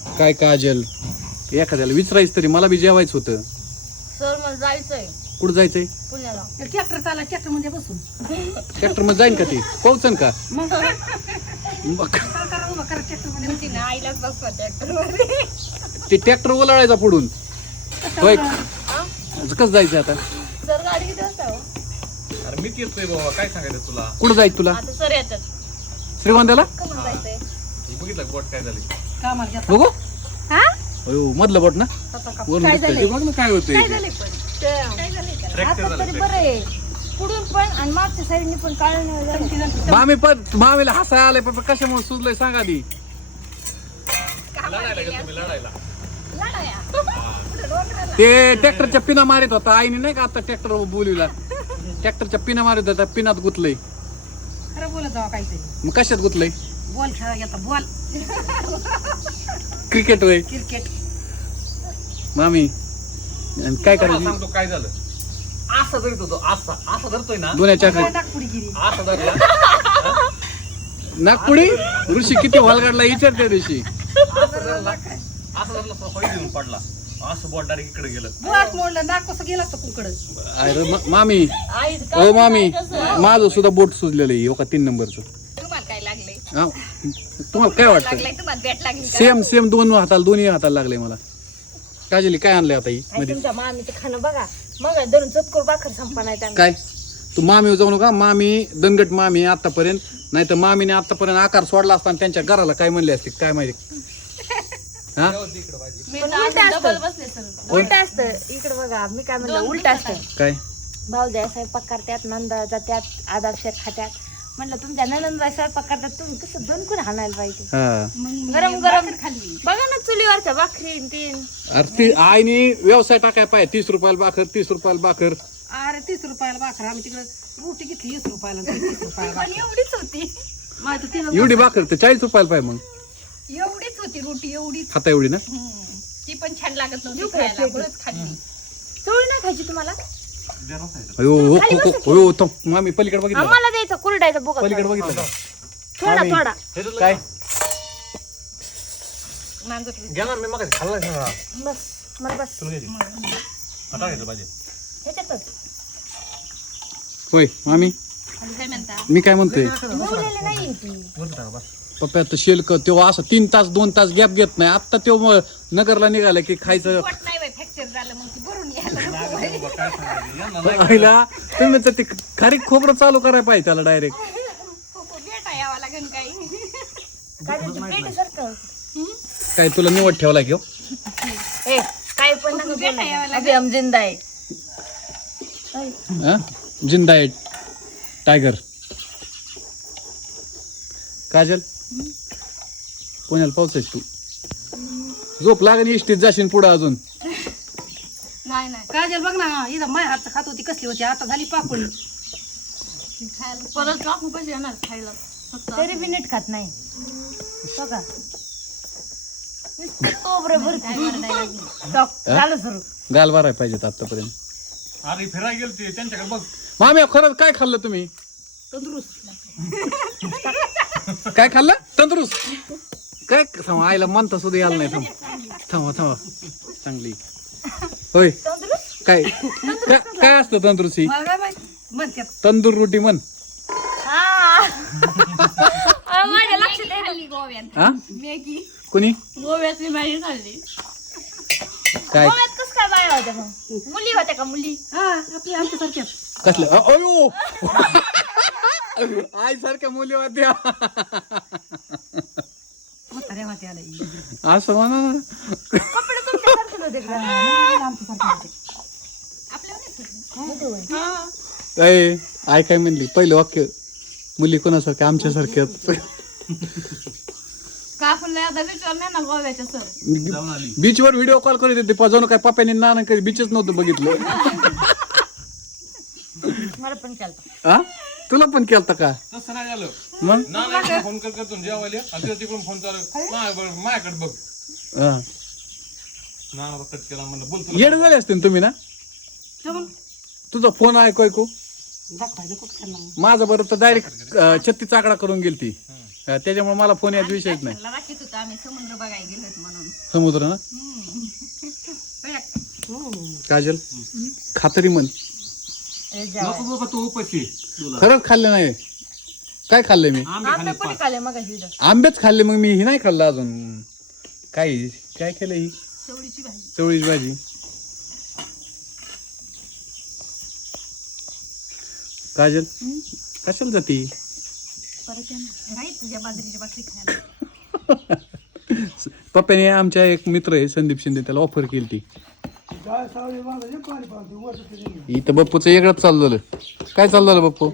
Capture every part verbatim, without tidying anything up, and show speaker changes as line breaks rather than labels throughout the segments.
काय काजल एखाद्याला विचारायचं तरी मला बी जेवायचं होतं.
सर मला जायचंय
कुठं जायचंय?
पुण्याला.
ट्रॅक्टर चाला ट्रॅक्टर मध्ये बसून
ट्रॅक्टर मध्ये जाईन का ती पोहोचन का?
मग
मग
करा उभा करा ट्रॅक्टर मध्ये
तिने आईलाच बसवा ट्रॅक्टर मध्ये.
ते ट्रॅक्टर ओलाळायचा पुढून होय. कसं जायचं आता?
सर गाडी किती वाजता हो?
अरे मी येतोय बाबा काय सांगायचं तुला.
कुठं जायचं तुला?
आता सर येतात.
श्रीगोंद्याला
कमून जायचंय?
हे बघितलं बोट काय झाली.
कामाला घ्या
बघू
हा?
अयो मधलं बोट ना वरून
काय
दिसतंय.
झालंय?
ते बघ ना काय होतंय.
काय झालंय पण? काय झालंय त्याला?
Tractor
आता
झालं,
तरी बरं आहे. पुढून पण आणि मागच्या साईडने पण काळं नाही झालं.
मामी पण मामीला हसायला आलंय पण कशामुळे सुचलंय सांगा दी.
लढायला गेलो तुम्ही लढायला.
लढाया.
ते ट्रॅक्टरच्या पिना मारित होता आईने नाही का आता ट्रॅक्टर बोलविला. ट्रॅक्टरच्या पिना मारित होता पिनात गुतलंय.
खरं बोलत जावा काहीतरी.
मग कशात गुतलंय?
बॉल खेळा घेता बॉल
क्रिकेट वय
क्रिकेट.
मामी आणि काय
तुम्हाला
करायचं
सांगतो काय झालं. असा धरत होतो असा असा धरतोय ना
दोन्याच्या
काय टाकपुडी गिरी
असा धरला
नागपुडी ऋषी किती वालगाडला विचार त्या दिवशी.
असा धरला असा धरला होई देऊन पडला. असं बोट डायरेक्ट इकडे गेलं.
बुवात मोडलं नाक कसं गेलं असतं कुकडं.
अरे म- मामी
आई
ओ मामी माझं सुद्धा बोट सुजलेलं आहे हो का तीन नंबरचं.
तुम्हाला काय लागले?
हा? तुम्हाला काय वाटतं?
लागलंय तुम्हाला बॅट लागली का?
सेम सेम दोन हाताला दोन्ही हाताला लागले मला. काजली काय आणलंय आता ही
आई,
मध्ये
तुमच्या मामीचं खाणं बघा. मग धरून चतकोर भाकर संपा नाही त्यांना.
काय तू मामी जाऊ नका. मामी दणगट मामी आतापर्यंत नाही तर मामीने आतापर्यंत आकार सोडला असता आणि त्यांच्या घराला काय म्हणले असते काय माहिती. हा
पण उलट असतं. उलट असतं इकडे बघा. मी काय म्हणलं उलट असतं.
काय
भाऊजाई स्वयंपाक करतात, नंदा जात्यात, आदाक्षर खात्यात. म्हणलं तुमच्या नंदा स्वयंपाक करतात तुम्ही कसं दणकून हाणायला पाहिजे.
हा
गरम गरम खाल्ली बघा ना चुलीवरच्या भाकरी न तीन.
अरे ती आईने व्यवसाय टाकाय पाहिजे. तीस रुपयाला भाकर तीस रुपयाला भाकर.
अरे तीस रुपयाला भाकर आम्ही तिकडे रोटी घेतली वीस रुपयाला आणि तीस रुपयाला
पण एवढीच होती.
माझं तिला
एवढी भाकर तर चाळीस रुपयाला पाहिजे. मग
एवढीच होती रोटी एवढीच.
खाता एवढी ना
ती पण छान लागत नव्हती खायला. म्हणूनच खाल्ली. चवळी नाही खायची तुम्हाला?
अयो हो हो हो हो तो मामी पलीकडे बघितलं
आम्हाला द्यायचं कुरडायचं बघा.
पलीकडे बघितलं का?
थोडा
मामी.
थोडा
काय
मांजर
घ्या ना मी मग खाल्ला ना.
बस मला बस
तुला घ्यायची. आता घेतलं पाहिजे.
ह्याच्यातच
होय मामी
आणि काय म्हणता
मी काय म्हणतोय
बोललेलं नाही ती.
बरं टाका बस.
पप्प्या तर शेलक तेव्हा असं तीन तास दोन तास गॅप घेत नाही. आता तेव्हा नगरला निघालं की खायचं.
पोट नाही बाई फ्रॅक्चर झालं मग ती भरून यायला.
नाही बाबा, काय सांगायचं. यांना नाही.
पहिला तुम्ही तर ते खारी खोबरं चालू करायला पाहिजे त्याला डायरेक्ट.
भेटा यावं लागेल काही. काय तुझी पेटी सारखं
काय तुला निवड ठेवला घेऊ
ए काय पण नका बोलायला. अभी हम जिंदा आहे.
हा जिंदा आहे टायगर. काजल पुण्याला पावसायच तू झोप लागेल इष्टीत जाशील पुढं अजून.
नाही नाही
काजल बघ ना इथं माय हात खात होती कसली होती आता झाली पापडी.
खायला परत काकू कशी येणार खायला. तरी बी नीट खात नाही बघा. खोबरं भरती झालं सुरू.
गाल भराय पाहिजेत आतापर्यंत.
अरे फिरायला गेलो ते त्यांच्याकडे बघ.
मामी खरंच काय खाल्लं तुम्ही?
तंदुरुस्त
काय खाल्लं? तंदुरुस्त काय थांबा आईला म्हणता सुद्धा यायला नाही. थांब थांबा थांबा चांगली होय. काय काय काय असतं तंदुरुस्ती?
मला काय माहित म्हणतात
तंदूर रोटी म्हण.
माझ्या लक्षात आहे गोव्यात
हा
मॅगी.
कोणी
गोव्यातली मॅगी खाल्ली.
काय
गोव्यात कस काय बाया होत्या मग? मुली होत्या का मुली?
हा आपल्या आमच्यासारख्याच
कसलं अ- अयो आई सारख्या मुली होत्या
म्हाताऱ्या माती आला
असं म्हणा ना.
कपडे तुमच्यासारखे होते का?
आमच्यासारख्या होते.
अय आई काय म्हणली पहिलं वाक्य मुली कोणासारख्या आमच्यासारख्याच.
काकूला आता विचार नाही ना गोव्याच्या सर.
जाऊन आली.
बीचवर व्हिडिओ कॉल करत होते जाऊन काय पप्प्याने ना कधी बीचच नव्हतं बघितलं.
मला पण केलं.
हा तुला पण केलता का
तसं नाही झालं.
मग
ना नाही फोन कर करतो जेवायला आणि तिथं तिकडून फोन चालू माझ्या माझ्याकडे बघ.
हा.
ना कट केला म्हणलं बोल तुला.
येड झाले असते ना तुम्ही ना.
जेवण
तुझा फोन ऐकू ऐकू
दाखवायला खूप छान लागलं.
माझं बरं तर डायरेक्ट छत्ती चाकडा करून गेलती हा, त्याच्यामुळे मला फोन यायचा विषयच नाही.
राखीत होतो आम्ही समुद्र बघायला गेलो म्हणून.
समुद्र ना. काजल खातरी म्हण.
नको बाबा तू उपाशी तुला
खरंच खाल्ले नाही. काय खाल्लंय मी?
आंबे
आंबे
खाल्ले
कोणी
पाच.
खाल्ले मग इथं?
आंबेच खाल्ले. मग मी ही नाही खाल्लं अजून. काय काय केलं ही?
चवळीची भाजी.
चवळीची भाजी. काजल कशाला जाती?
परत नाही तुझ्या बाजरीची भाकरी खायला.
पप्पाने आमच्या एक मित्र आहे संदीप शिंदे, त्याला ऑफर केली ती. इथं बप्पूचं वेगळंच चालू झालं. काय चालू झालं बप्पू?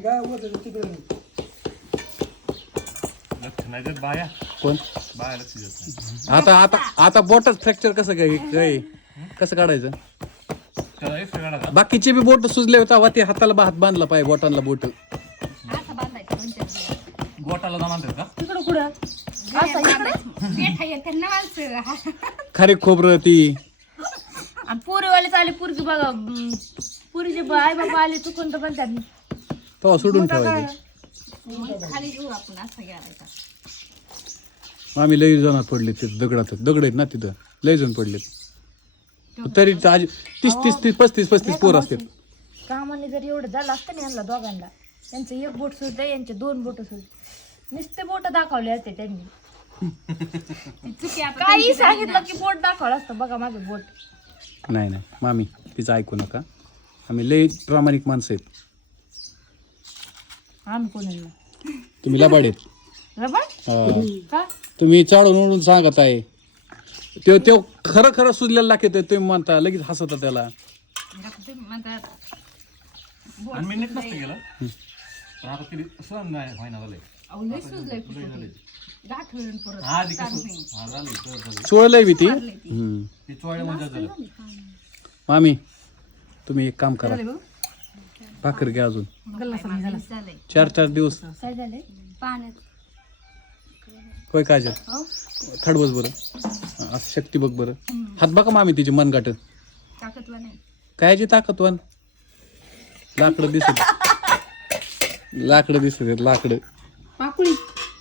लक्ष नाही देत बाया
कोण?
बाया लक्ष देत नाही.
आता आता आता बोटच फ्रॅक्चर कसं काय काय कसं काढायचं?
त्याला एक्स्ट्रा काढा का?
बाकीचे बी बोट सुजले होता वा ते हाताला हात बांधला पाहिजे बोटांना बोट.
असं बांधायचं दोन चार दिवस.
गोटाला जाणार आहेत का?
तिकडं कुठं? असं इकडे?
पेठा येते ना माणसं.
खारे खोबरं ती.
आणि पुरीवाले चालले पुरगी बघा अं, पुरीचे आई बाबा आले चुकून तर पण त्यांनी
तेव्हा सोडून ठेवायचं.
खाली घेऊ आपण असं घ्यायचा.
आम्ही लई जणात पडले तिथं दगडात. दगड आहेत ना तिथं लई जण पडलेत. तरी आज तीस तीस तीस पस्तीस पस्तीस पोर असतात.
कामाने जर एवढं झालं असतं ना यांना दोघांना, त्यांचं एक बोट सुटलं यांचे दोन बोट सुटले. नुसते बोट दाखवले असते त्यांनी.
चुकी आता
काही सांगितलं की बोट दाखवलं असतं. बघा माझं बोट.
नाही नाही मामी तिचं ऐकू नका. आम्ही लई प्रामाणिक माणसं आहेत.
आम्ही कोणाला
तुम्ही लबाड आहेत.
रबा
हा.
का?
तुम्ही चाळून उडून सांगत आहे. तो तो खरं खरं सुजलेला लागत तुम्ही म्हणता लगेच हसवता त्याला.
तुम्ही म्हणतात
आणि मी नीट नसतं गेलं पण आता किती सहन नाही व्हायना झालंय.
अहो लय सुजलंय कुठं. गाठ होईल परत.
आधी कसं हा झालं तर झालं.
चोळलंय बी ती. हम्म.
ती चोळ्या म्हणजे झालं.
मामी तुम्ही एक काम करा, भाकर घ्या अजून
झालंय.
चार चार दिवस.
काय झालंय?
पाण्यात
होय काजल थडबस बरं. असं शक्ती बघ बरं. हात बघा मामी तिची मन गाठ.
ताकदवा नाही.
कायची ताकदवान. लाकडं दिसत लाकडं दिसत आहेत लाकडं.
पाकुळी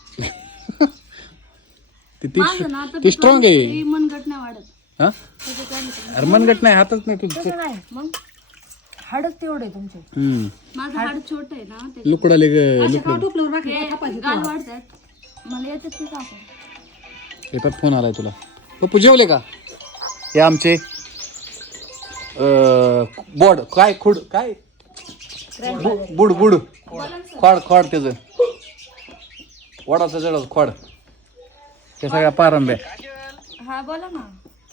ती ती स्ट्रॉंग आहे.
मनगट नाही वाढत.
हा अरे मनगट नाही हातच नाही तुझं.
तसं नाही मग हाडच तेवढे तुमचे.
हम्म
माझं हाड छोट आहे ना ते
लुकडाले ग लुकड.
टोपल्यावर भाकरी थापायची. गाल वाढतात. मला येतात ते कापून.
हे पण फोन आलाय तुला. पप्पू जेवले का? हे आमचे बोर्ड काय खुड काय बु- बुड बुड खोड खोड त्याचं वडाचं जड खोड हे सगळ्या पारंब्या.
हा बोला ना.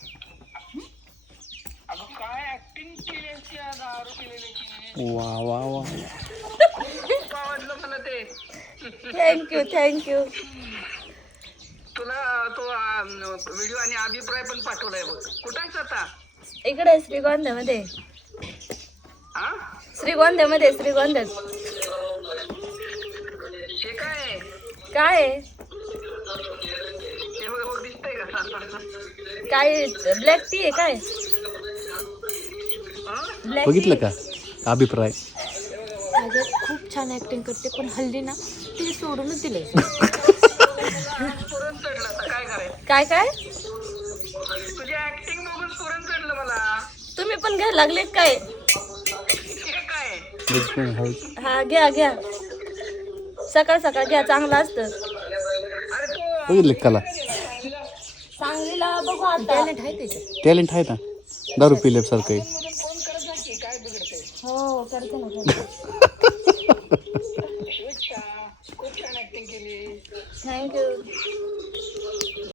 वा वा वा
थँक्यू थँक्यू.
तुला तो व्हिडिओ आणि अभिप्राय पण पाठवलाय बघ. कुठं आहेस आता?
इकडे श्रीगोंद्यामध्ये.
हा
श्रीगोंद्यामध्ये श्रीगोंद्यात.
हे काय आहे?
काय आहे?
हे बघ बघ दिसतंय का?
काय ब्लॅक टी आहे काय? ब्लॅक
बघितलं का अभिप्राय?
खूप छान ऍक्टिंग करते पण हल्ली ना तिने सोडूनच दिले.
स्फुरण चढलं आता काय करायचं?
काय काय
तुझी ऍक्टिंग बघून स्फुरण चढलं मला.
तुम्ही पण घ्यायला लागले काय?
हे काय?
हा घ्या घ्या. सकाळ सकाळ घ्या चांगलं असतं.
अरे तू
बघितलं कला
सांगलीला बघू आता. टॅलेंट आहे त्याच्यात.
टॅलेंट आहे ना. दारू पिल्यासारखं आहे.
फोन करत जा की काय बिघडतंय.
हो करते ना करते.
खूप छान ऍक्टिंग केली.
थँक्यू.